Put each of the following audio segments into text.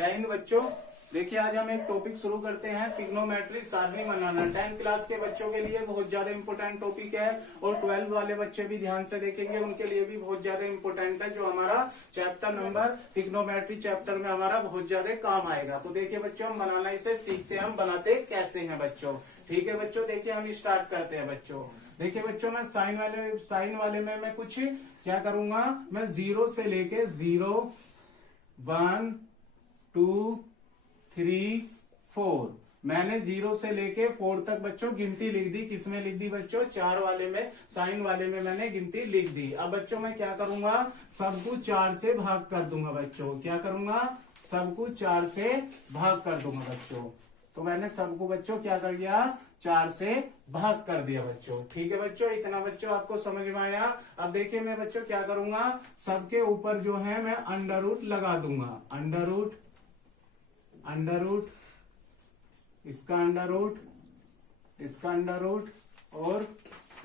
जय हिंद बच्चों। देखिए आज हम एक टॉपिक शुरू करते हैं, ट्रिग्नोमेट्री सारणी बनाना। 10th क्लास के बच्चों के लिए बहुत ज्यादा इंपॉर्टेंट टॉपिक है और 12 वाले बच्चे भी ध्यान से देखेंगे, उनके लिए भी बहुत ज्यादा इंपॉर्टेंट है। जो हमारा चैप्टर नंबर ट्रिग्नोमेट्री चैप्टर में हमारा बहुत ज्यादा काम आएगा। तो देखिए बच्चों, हम बनाना इसे सीखते हैं, हम बनाते कैसे हैं बच्चों। ठीक है बच्चों, देखिए हम स्टार्ट करते हैं बच्चों। देखिए बच्चों, मैं साइन वाले में मैं कुछ क्या करूंगा, मैं 0 से लेके 0 1 2 3 4, मैंने 0 से लेके 4 तक बच्चों गिनती लिख दी। किसमें लिख दी बच्चों? 4 वाले में, साइन वाले में मैंने गिनती लिख दी। अब बच्चों मैं क्या करूंगा, सबको 4 से भाग कर दूंगा बच्चों। क्या करूंगा? सबको 4 से भाग कर दूंगा बच्चों। तो मैंने सबको बच्चों क्या कर दिया, 4 से भाग कर दिया बच्चों। ठीक है बच्चों, इतना बच्चों आपको समझ में आया। अब देखिए मैं बच्चों क्या करूंगा, सबके ऊपर जो है मैं अंडर रूट लगा दूंगा। अंडर रूट, इसका अंडर रूट, इसका अंडर रूट और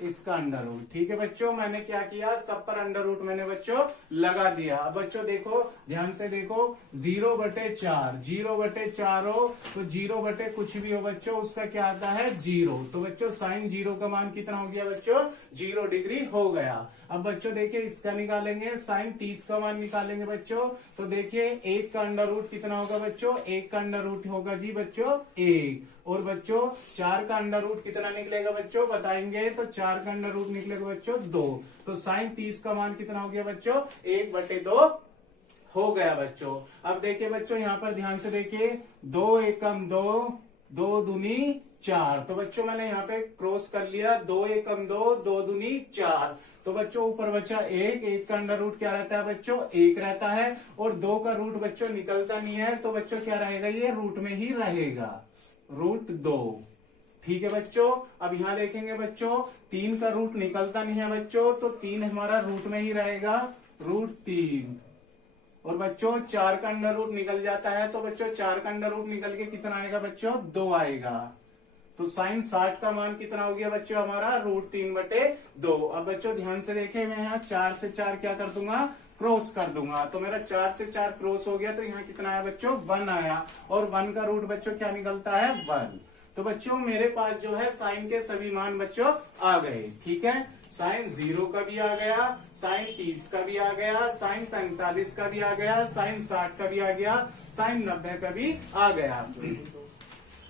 इसका अंडर रूट। ठीक है बच्चों, मैंने क्या किया, सब पर अंडर रूट मैंने बच्चों लगा दिया। अब बच्चों देखो, ध्यान से देखो, 0/4, 0/4 हो तो 0 कुछ भी हो बच्चों, उसका क्या आता है 0। तो बच्चों साइन 0 का मान कितना हो गया बच्चों, 0 डिग्री हो गया। अब बच्चों देखिए इसका निकालेंगे, साइन 30 का मान निकालेंगे बच्चों। तो देखिए 1 का अंडर रूट कितना होगा बच्चों, 1 का अंडर रूट होगा जी बच्चों 1। और बच्चों 4 का अंडर रूट कितना निकलेगा बच्चों, बताएंगे। तो 4 का अंडर रूट निकलेगा बच्चों 2। तो साइन 30 का मान कितना हो गया बच्चों, 1/2 हो गया बच्चों। अब देखिए बच्चों यहाँ पर ध्यान से देखिए, 2 एकम 2, 2 दूनी 4। तो बच्चों मैंने यहाँ पे क्रॉस कर लिया, 2 एकम 2, 2 दूनी 4। तो बच्चों ऊपर बचा 1 का अंडर रूट क्या रहता है बच्चों, 1 रहता है। और 2 का रूट बच्चों निकलता नहीं है, तो बच्चों क्या रहेगा, ये रूट में ही रहेगा, √2। ठीक है बच्चों। अब यहाँ देखेंगे बच्चों, 3 का रूट निकलता नहीं है बच्चों, तो 3 हमारा रूट में ही रहेगा, √3। और बच्चों 4 का अंडर रूट निकल जाता है, तो बच्चों 4 का अंडर रूट निकल के कितना आएगा बच्चों, 2 आएगा। तो साइन 60 का मान कितना हो गया बच्चों हमारा, √3/2। अब बच्चों ध्यान से देखें, मैं यहाँ 4 से 4 क्या कर दूंगा, क्रॉस कर दूंगा। तो मेरा 4 से 4 क्रॉस हो गया, तो यहाँ कितना आया बच्चों, 1 आया। और 1 का रूट बच्चों क्या निकलता है, 1। तो बच्चों मेरे पास जो है साइन के सभी मान बच्चों आ गए। ठीक है, साइन 0 का भी आ गया, साइन 30 का भी आ गया, साइन 45 का भी आ गया, साइन 60 का भी आ गया, साइन 90 का भी आ गया।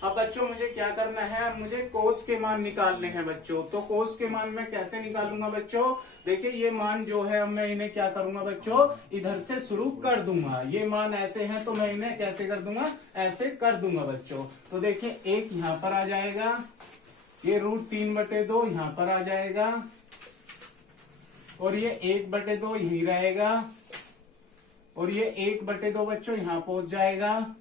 अब बच्चों मुझे क्या करना है, मुझे कोस के मान निकालने हैं बच्चों। तो कोस के मान मैं कैसे निकालूंगा बच्चों, देखिए ये मान जो है मैं इन्हें क्या करूंगा बच्चों, इधर से शुरू कर दूंगा। ये मान ऐसे हैं तो मैं इन्हें कैसे कर दूंगा, ऐसे कर दूंगा बच्चों। तो देखिए 1 यहाँ पर आ जाएगा, ये √3/2 यहाँ पर आ जाएगा, और ये 1/2 यही रहेगा, और ये 1/2 बच्चों यहाँ पहुंच जाएगा,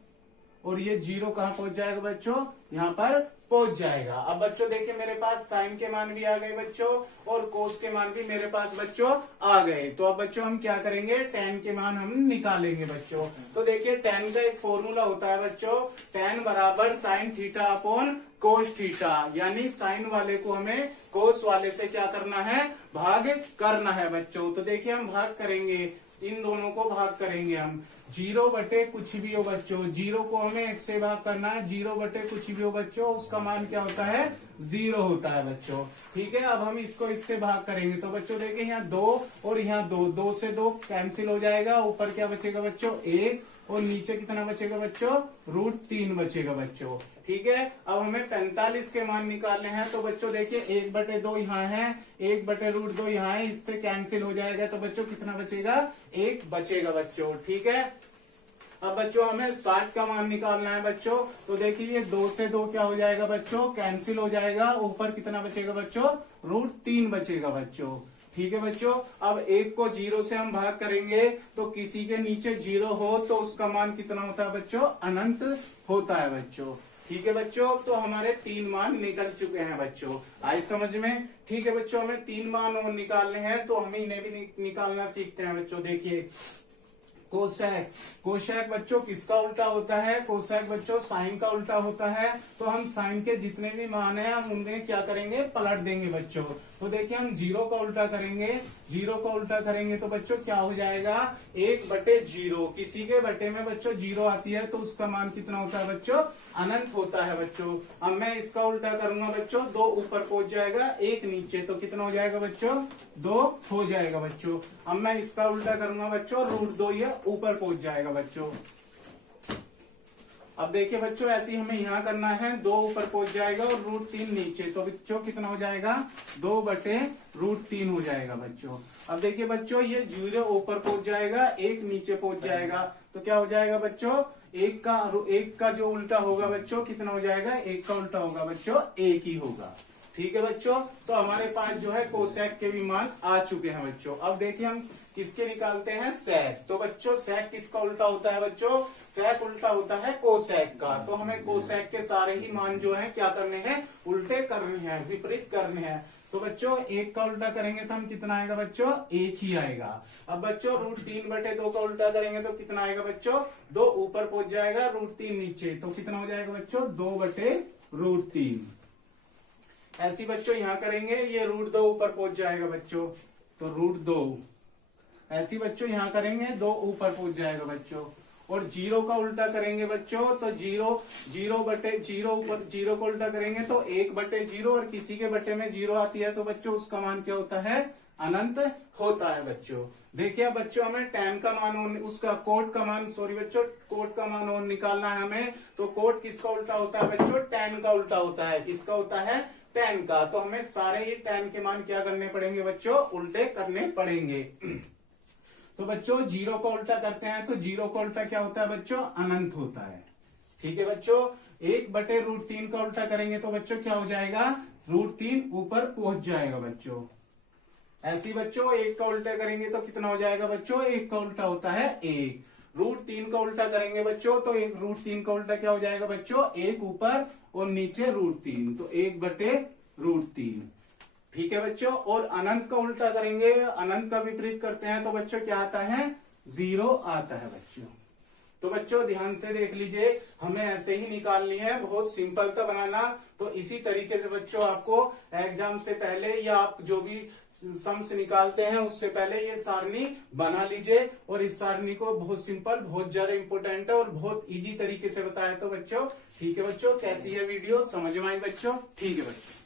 और ये 0 कहाँ पहुंच जाएगा बच्चों, यहाँ पर पहुंच जाएगा। अब बच्चों देखिए मेरे पास साइन के मान भी आ गए बच्चों, और कोस के मान भी मेरे पास बच्चों आ गए। तो अब बच्चों हम क्या करेंगे, tan के मान हम निकालेंगे बच्चों। तो देखिए tan का एक फॉर्मूला होता है बच्चों, tan बराबर sine theta upon cos theta. यानी साइन वाले को हमें कोस वाले से क्या करना है, भाग करना है बच्चों। तो देखिए हम भाग करेंगे, इन दोनों को भाग करेंगे हम। 0 कुछ भी हो बच्चों, 0 को हमें 1 से भाग करना है। 0 कुछ भी हो बच्चों, उसका मान क्या होता है, 0 होता है बच्चों। ठीक है, अब हम इसको इससे भाग करेंगे। तो बच्चों देखिए यहाँ 2 और यहाँ 2, 2 से 2 कैंसिल हो जाएगा। ऊपर क्या बचेगा बच्चों, 1, और नीचे कितना बचेगा बच्चों, √3 बचेगा बच्चों। ठीक है, अब हमें 45 के मान निकालने हैं। तो बच्चों देखिए 1/2 यहाँ है, 1/√2 यहाँ है, इससे कैंसिल हो जाएगा। तो बच्चों कितना बचेगा, 1 बचेगा बच्चों। ठीक है, अब बच्चों हमें 60 का मान निकालना है बच्चों। तो देखिए ये 2 से 2 क्या हो जाएगा बच्चों, कैंसिल हो जाएगा। ऊपर कितना बचेगा बच्चों, √3 बचेगा बच्चों। ठीक है बच्चों, अब 1 को 0 से हम भाग करेंगे, तो किसी के नीचे 0 हो तो उसका मान कितना होता है बच्चों, अनंत होता है बच्चों। ठीक है बच्चों, तो हमारे 3 मान निकल चुके हैं बच्चों, आए समझ में। ठीक है बच्चों, हमें 3 मान और निकालने हैं, तो हमें इन्हें भी निकालना सीखते हैं बच्चों। देखिए कोसेक, कोसेक बच्चों किसका उल्टा होता है, कोसेक बच्चों साइन का उल्टा होता है। तो हम साइन के जितने भी मान हैं हम उन्हें क्या करेंगे, पलट देंगे बच्चों। तो देखिए हम 0 का उल्टा करेंगे, 0 का उल्टा करेंगे तो बच्चों क्या हो जाएगा 1/0। किसी के बटे में बच्चों 0 आती है तो उसका मान कितना होता है बच्चों, अनंत होता है बच्चों। अब मैं इसका उल्टा करूंगा बच्चों, 2 ऊपर पहुंच जाएगा 1 नीचे, तो कितना हो जाएगा बच्चों 2 हो जाएगा बच्चों। अब मैं इसका उल्टा करूंगा बच्चों, √2 ये ऊपर पहुंच जाएगा बच्चों। अब देखिए बच्चों ऐसे ही हमें यहाँ करना है, 2 ऊपर पहुंच जाएगा और √3 नीचे, तो बच्चों कितना हो जाएगा 2/√3 हो जाएगा बच्चों। अब देखिए बच्चों ये 0 ऊपर पहुंच जाएगा, 1 नीचे पहुंच जाएगा, तो क्या हो जाएगा बच्चों 1 का जो उल्टा होगा बच्चों कितना हो जाएगा, 1 का उल्टा होगा बच्चों 1 ही होगा। ठीक है बच्चों, तो हमारे पास जो है कोसेक के भी मान आ चुके हैं बच्चों। अब देखिए हम किसके निकालते हैं, सेक। तो बच्चों सेक किसका उल्टा होता है बच्चों, सेक उल्टा होता है कोसेक का। तो हमें कोसेक के सारे ही मान जो है क्या करने हैं, उल्टे करने हैं, विपरीत करने हैं। तो बच्चों 1 का उल्टा करेंगे तो हम कितना आएगा बच्चों 1 ही आएगा। अब बच्चों √3/2 का उल्टा करेंगे तो कितना आएगा बच्चों 2 ऊपर पहुंच जाएगा, √3 नीचे, तो कितना हो जाएगा बच्चों 2/√3। ऐसी बच्चों यहां करेंगे, ये √2 ऊपर पहुंच जाएगा बच्चों, तो √2। ऐसी बच्चों यहां करेंगे 2 ऊपर पहुंच जाएगा बच्चों। और 0 का उल्टा करेंगे बच्चों तो 0 ऊपर 0 को उल्टा करेंगे तो 1/0, और किसी के बटे में 0 आती है तो बच्चों उसका मान क्या होता है, अनंत होता है बच्चों। देखिए बच्चों हमें tan का मान, उसका कोट का मान, सॉरी बच्चों कोट का मान और निकालना है हमें। तो कोट किसका उल्टा होता है बच्चों, tan का उल्टा होता है। किसका होता है, tan का। तो हमें सारे ही tan के मान क्या करने पड़ेंगे बच्चों, उल्टे करने पड़ेंगे। तो बच्चों 0 का उल्टा करते हैं तो 0 का उल्टा क्या होता है बच्चों, अनंत होता है। ठीक है बच्चों, 1/√3 का उल्टा करेंगे तो बच्चों क्या हो जाएगा, √3 ऊपर पहुंच जाएगा बच्चों। ऐसी बच्चों 1 का उल्टा करेंगे तो कितना हो जाएगा बच्चों, 1 का उल्टा होता है 1। √3 का उल्टा करेंगे बच्चों तो √3 का उल्टा क्या हो जाएगा बच्चों, 1 ऊपर और नीचे √3, तो 1/√3। ठीक है बच्चों, और अनंत का उल्टा करेंगे, अनंत का विपरीत करते हैं तो बच्चों क्या आता है, 0 आता है बच्चों। तो बच्चों ध्यान से देख लीजिए, हमें ऐसे ही निकालनी है, बहुत सिंपल था बनाना। तो इसी तरीके से बच्चों आपको एग्जाम से पहले या आप जो भी सम्स निकालते हैं उससे पहले ये सारणी बना लीजिए। और इस सारणी को बहुत सिंपल, बहुत ज्यादा इंपॉर्टेंट है और बहुत इजी तरीके से बताया। तो बच्चों ठीक है बच्चों, कैसी है वीडियो, समझ में आई बच्चों, ठीक है बच्चों।